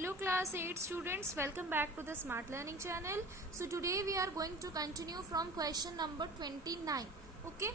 Hello class 8 students, welcome back to the Smart Learning channel. So today we are going to continue from question number 29. Okay,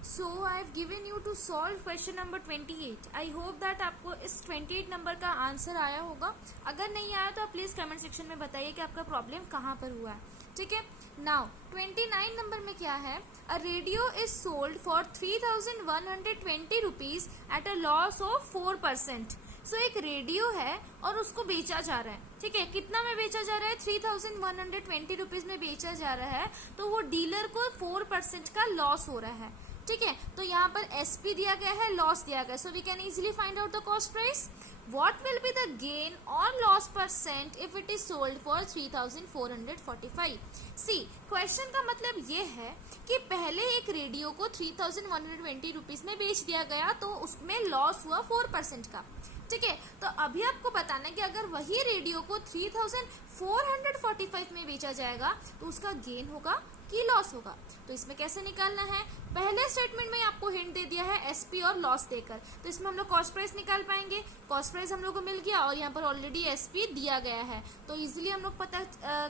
so I have given you to solve question number 28. I hope that आपको इस 28 number का answer आया होगा. अगर नहीं आया तो आप प्लीज कमेंट सेक्शन में बताइए कि आपका प्रॉब्लम कहाँ पर हुआ है. ठीक है. नाउ 29 नंबर में क्या है? A radio is sold for 3120 rupees at a loss of 4%. सो एक रेडियो है और उसको बेचा जा रहा है. ठीक है, कितना में बेचा जा रहा है? 3120 रुपीज में बेचा जा रहा है. तो वो डीलर को 4% का लॉस हो रहा है. ठीक है, तो यहाँ पर एसपी दिया गया है, लॉस दिया गया. So we can easily find out the cost price. What will be the gain or loss percent if it is sold for 3445? See, question का मतलब ये है कि पहले एक रेडियो को 3120 रुपीज में बेच दिया गया तो उसमें लॉस हुआ 4% का. ठीक है, तो अभी आपको बताना है कि अगर वही रेडियो को 3445 में बेचा जाएगा तो उसका गेन होगा कि लॉस होगा. तो इसमें कैसे निकालना है? पहले स्टेटमेंट में आपको हिंट दे दिया है एसपी और लॉस देकर, तो इसमें हम लोग कॉस्ट प्राइस निकाल पाएंगे. कॉस्ट प्राइस हम लोग को मिल गया और यहाँ पर ऑलरेडी एसपी दिया गया है, तो इजीली हम लोग पता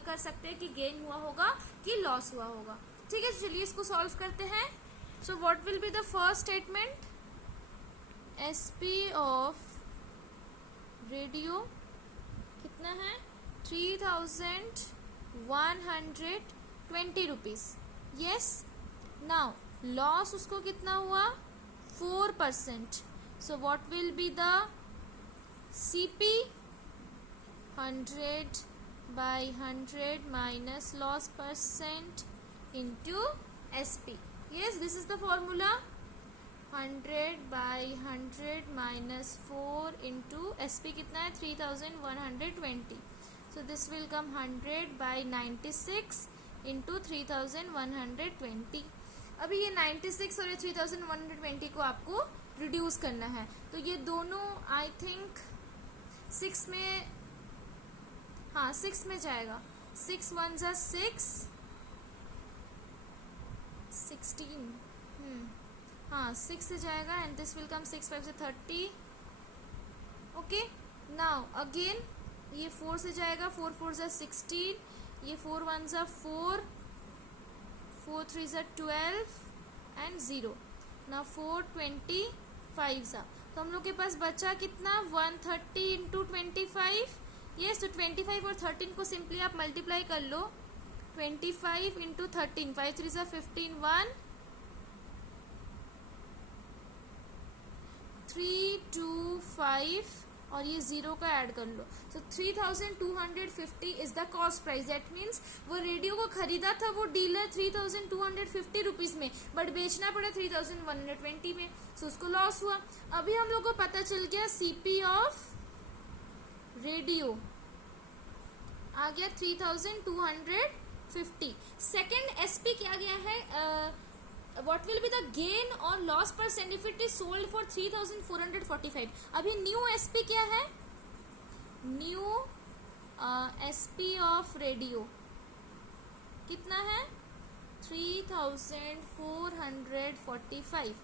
कर सकते हैं कि गेन हुआ होगा कि लॉस हुआ होगा. ठीक है, चलिए इसको सॉल्व करते हैं. सो what will be the first statement? SP of radio कितना है? 3120 रुपीज. यस. नाउ लॉस उसको कितना हुआ? 4%. सो what will be the CP? 100/100 minus loss percent into SP. Yes, this is the formula. 100/100 minus 4 into SP कितना है? 3120. So this will come 100/96 into 3120. अभी ये 96 और ये 3120 को आपको रिड्यूस करना है, तो ये दोनों आई थिंक 6 में, हाँ 6 में जाएगा. 6 1 जा 6, 16. हाँ 6 से जाएगा एंड दिस विल कम 6 5 से 30. ओके. नाउ अगेन ये 4 से जाएगा. 4 4 जा 16. ये 4 1 जा 4, 4 3 जा 12 एंड 0. ना 425 जा, तो हम लोग के पास बचा कितना? 130 इंटू 25. यस, तो 25 और 13 को सिंपली आप मल्टीप्लाई कर लो. 25 इंटू 13, 5 3 जा 15, 1 3 2 5 और ये 0 का ऐड कर लो. सो 3250 is the cost price. That means वो रेडियो को खरीदा था वो डीलर 3250 रुपीज में, बट बेचना पड़ा 3120 में. सो उसको लॉस हुआ. अभी हम लोग को पता चल गया सीपी ऑफ रेडियो आ गया 3250. सेकेंड एसपी क्या गया है? What will be the gain or loss percent if it is sold for 3445? अभी न्यू एसपी क्या है? न्यू एसपी ऑफ रेडियो कितना है? 3445.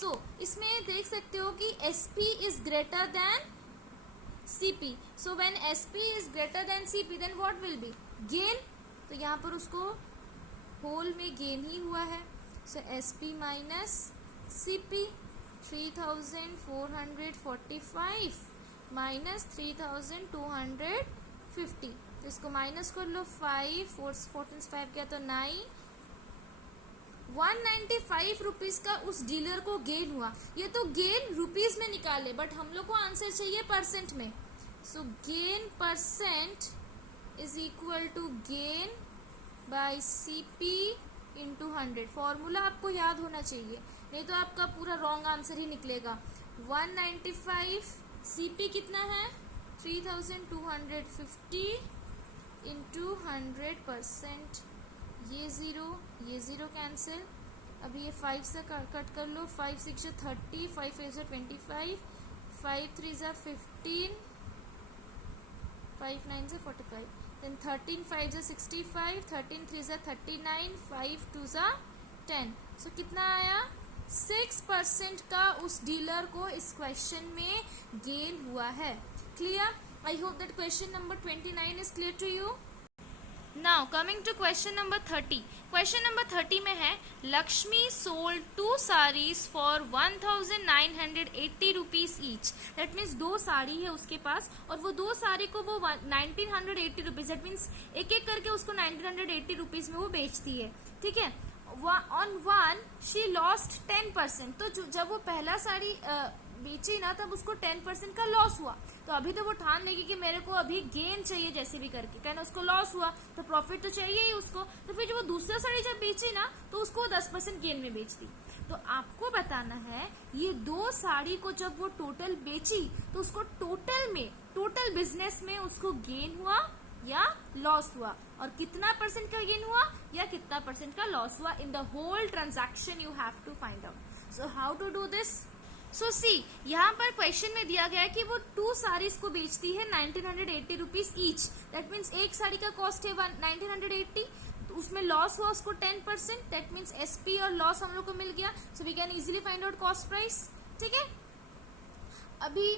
सो इसमें देख सकते हो कि SP is greater than CP. So when SP is greater than CP then what will be? Gain. तो यहाँ पर उसको होल में गेन ही हुआ है. So SP minus CP 3445 minus 3250. तो इसको माइनस कर लो. 5 14 5 क्या तो 9. 195 रुपीज का उस डीलर को गेन हुआ. ये तो गेन रुपीज में निकाले, बट हम लोग को आंसर चाहिए परसेंट में. So gain percent is equal to gain by CP into 100. Formula आपको याद होना चाहिए, नहीं तो आपका पूरा रॉन्ग आंसर ही निकलेगा. 195 सीपी कितना है? 3250 इंटू 100%. ये 0 कैंसिल. अभी ये 5 से कट कर लो. 5 6 से 30, 5 8 से 25, 5 3 से 15, 5 9 से 45. Then 13 5 जा 65, 13 3 जा 39, 5 2 जा 10. सो कितना आया? 6% का उस डीलर को इस क्वेश्चन में गेन हुआ है. Clear? I hope that question number 29 is clear to you. Now coming to question number 30. Question number 30 में है Lakshmi sold 2 sarees for 1980 rupees each. That means 2 sari है उसके पास और वो 2 साड़ी को वो 1980 रुपीज, दैट मीन्स एक एक करके उसको 1980 रुपीज में वो बेचती है, ठीक है. On one she lost 10%. तो जब वो पहला साड़ी बेची ना तब उसको 10% का लॉस हुआ. तो अभी तो वो ठान लेगी कि मेरे को अभी गेन चाहिए जैसे भी करके, कहना उसको लॉस हुआ तो प्रॉफिट तो चाहिए ही उसको. तो फिर जब वो दूसरा साड़ी जब बेची ना तो उसको 10% गेन में बेच दी. तो आपको बताना है ये 2 साड़ी को जब वो टोटल बेची तो उसको टोटल बिजनेस में उसको गेन हुआ या लॉस हुआ, और कितना परसेंट का गेन हुआ या कितना परसेंट का लॉस हुआ in the whole transaction. You have to find out. So how to do this? So see, यहाँ पर क्वेश्चन में दिया गया है कि वो 2 साड़ीज को बेचती है 1980 रुपीज ईच. दैट मीन्स एक साड़ी का कॉस्ट है 1980, तो उसमें लॉस हुआ उसको 10%. दैट मीन्स एसपी और लॉस हम लोग को मिल गया. So we can easily find out cost price, ठीक है. अभी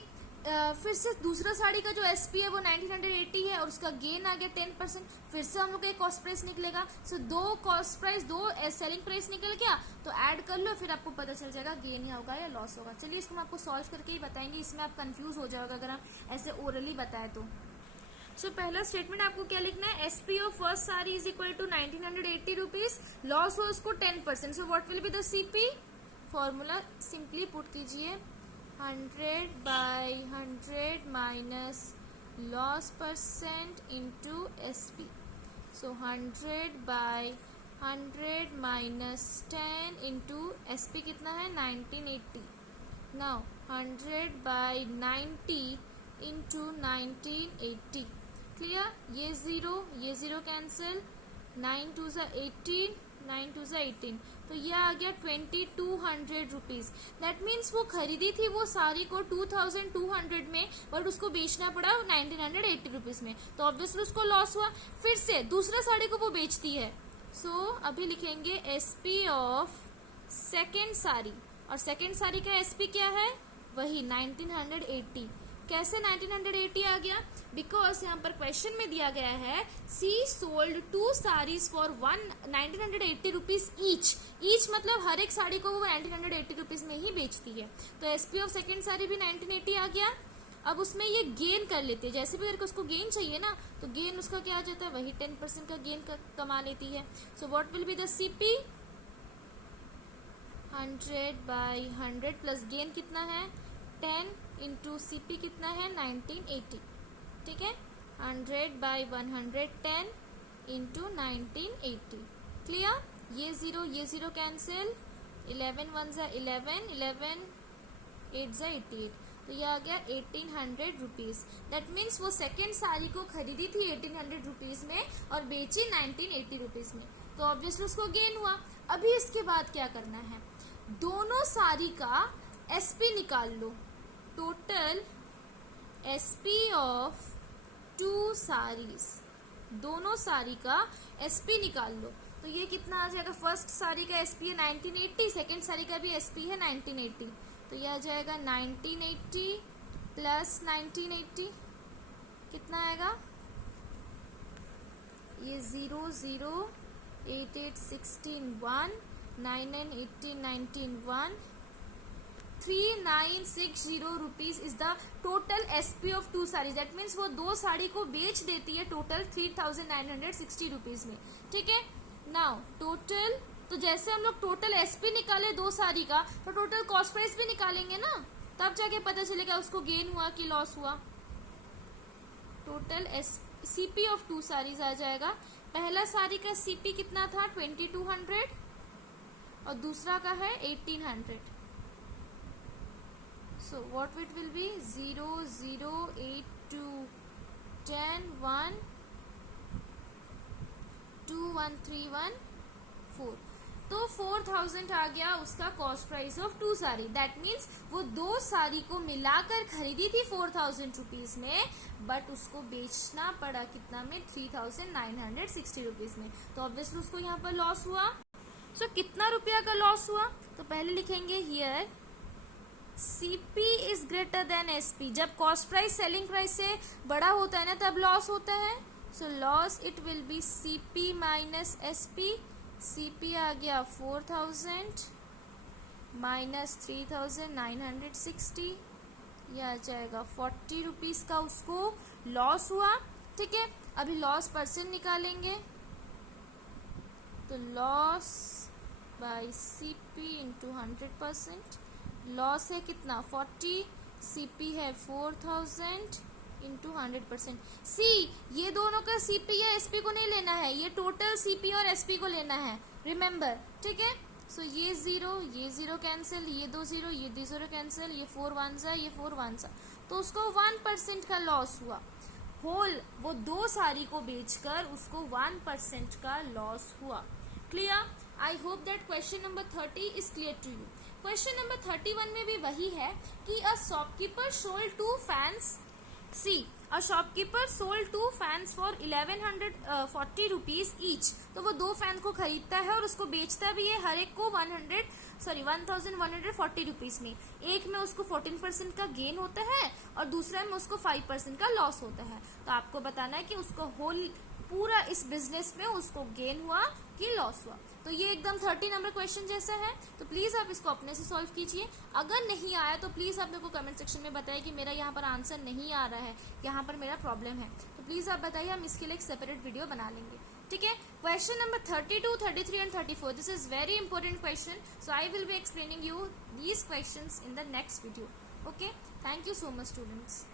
फिर से दूसरा साड़ी का जो एसपी है वो 1980 है और उसका गेन आ गया 10%. फिर से हम लोग का एक कॉस्ट प्राइस निकलेगा. सो 2 कॉस्ट प्राइस 2 सेलिंग प्राइस निकल गया, तो ऐड कर लो, फिर आपको पता चल जाएगा गेन ही होगा या लॉस होगा. चलिए इसको हम आपको सॉल्व करके ही बताएंगे, इसमें आप कंफ्यूज हो जाओगे अगर हम ऐसे ओरली बताए तो. सो पहला स्टेटमेंट आपको क्या लिखना है, SP of first sari is equal to 1980 rupees, loss हुआ उसको 10%. So what will be the CP? Formula simply put कीजिए, 100 by 100 minus loss percent into SP. So 100 by 100 minus 10 into SP कितना है 1980. Now 100 by 90 into 1980. Clear? ये zero cancel, 9 2 ज़ा 18, 9 2 ज़ा 18. तो ये आ गया 2200 रुपीज. दैट मीन्स वो खरीदी थी वो साड़ी को 2200 में, बट उसको बेचना पड़ा 1980 रुपीज में, तो ऑब्वियसली उसको लॉस हुआ. फिर से दूसरा साड़ी को वो बेचती है. सो अभी लिखेंगे एसपी ऑफ सेकेंड साड़ी, और सेकेंड साड़ी का एसपी क्या है, वही 1980. कैसे 1980 आ गया? बिकॉज यहाँ पर क्वेश्चन में दिया गया है C sold 2 saris for 1980 rupees each मतलब हर एक साड़ी को वो 1980 रुपीज में ही बेचती है. तो एसपी ऑफ सेकेंड साड़ी भी 1980 आ गया. अब उसमें ये गेन कर लेते हैं, जैसे भी करके उसको गेन चाहिए ना, तो गेन उसका क्या आ जाता है, वही 10% का गेन कमा लेती है. सो what will be the CP? 100 by 100 plus gain कितना है 10 इंटू सीपी कितना है 1980. ठीक है, 100 by 110 इंटू 1980. क्लियर? ये जीरो कैंसिल, 11 1 ज़ा 11, 11 8 ज़ा 88. तो ये आ गया 1800 रुपीज. दैट मीन्स वो सेकेंड साड़ी को खरीदी थी 1800 रुपीज में और बेची 1980 रुपीज में, तो ऑब्वियसली उसको गेन हुआ. अभी इसके बाद क्या करना है, दोनों साड़ी का एसपी निकाल लो. टोटल एसपी ऑफ 2 साड़ीज, दोनों साड़ी का एसपी निकाल लो. तो ये कितना आ जाएगा, फर्स्ट साड़ी का एसपी है 1980, सेकेंड साड़ी का भी एसपी है 1980. तो यह आ जाएगा 1980 प्लस 1980 कितना आएगा, ये 0 0 8 8 16 1 9 9 18 19 1 3960 rupees is the total SP of 2 sari. That means वो 2 साड़ी को बेच देती है टोटल 3960 रुपीज में. ठीक है, नाउ टोटल, तो जैसे हम लोग टोटल एसपी निकाले 2 साड़ी का, तो टोटल कॉस्ट प्राइस भी निकालेंगे ना, तब जाके पता चलेगा उसको गेन हुआ कि लॉस हुआ. टोटल सीपी ऑफ 2 साड़ीज आ जाएगा. पहला साड़ी का सीपी कितना था 2200 और दूसरा का है 1800. So what it will be 0 0 8 2 10 1 2 1 3 1 4. तो 4000 आ गया उसका cost price of 2 sari. That means वो 2 साड़ी को मिलाकर खरीदी थी 4000 रुपीज में, बट उसको बेचना पड़ा कितना में 3960 रुपीज में, तो ऑब्वियसली उसको यहाँ पर लॉस हुआ. सो कितना रुपया का लॉस हुआ, तो पहले लिखेंगे here CP is greater then SP. जब कॉस्ट प्राइस सेलिंग प्राइस से बड़ा होता है ना तब लॉस होता है. So loss it will be CP minus SP. CP आ गया 4000 माइनस 3960, यह आ जाएगा 40 रुपीज़ का उसको लॉस हुआ. ठीक है, अभी लॉस परसेंट निकालेंगे तो loss by CP into 100%. Loss है कितना 40, CP है 4000 इंटू 100%. सी ये दोनों का CP या SP को नहीं लेना है, ये टोटल CP और SP को लेना है, रिमेंबर. ठीक है, सो ये जीरो कैंसिल, ये 2 0, ये 2 0 कैंसिल, ये 4 1 सा, ये 4 1 सा, तो उसको 1% का लॉस हुआ. होल वो 2 साड़ी को बेचकर उसको 1% का लॉस हुआ. Clear? I hope that question number 30 is clear to you. Question number 31 में भी वही है कि a shopkeeper sold 2 fans. See a shopkeeper sold 2 fans for 1140 rupees each. तो वो 2 फैन को खरीदता है और उसको बेचता भी है हर एक को 1140 रुपीज में. एक में उसको 14% का गेन होता है और दूसरे में उसको 5% का लॉस होता है. तो आपको बताना है कि उसको होल पूरा इस बिजनेस में उसको गेन हुआ कि लॉस हुआ. तो ये एकदम 30 नंबर क्वेश्चन जैसा है, तो प्लीज आप इसको अपने से सॉल्व कीजिए. अगर नहीं आया तो प्लीज आप मेरे को कमेंट सेक्शन में बताइए कि मेरा यहाँ पर आंसर नहीं आ रहा है, यहाँ पर मेरा प्रॉब्लम है. तो प्लीज आप बताइए, हम इसके लिए एक सेपरेट वीडियो बना लेंगे. ठीक है, question number 32, 33 and 34. This is very important question, so I will be explaining you these questions in the next video. Okay, thank you so much students.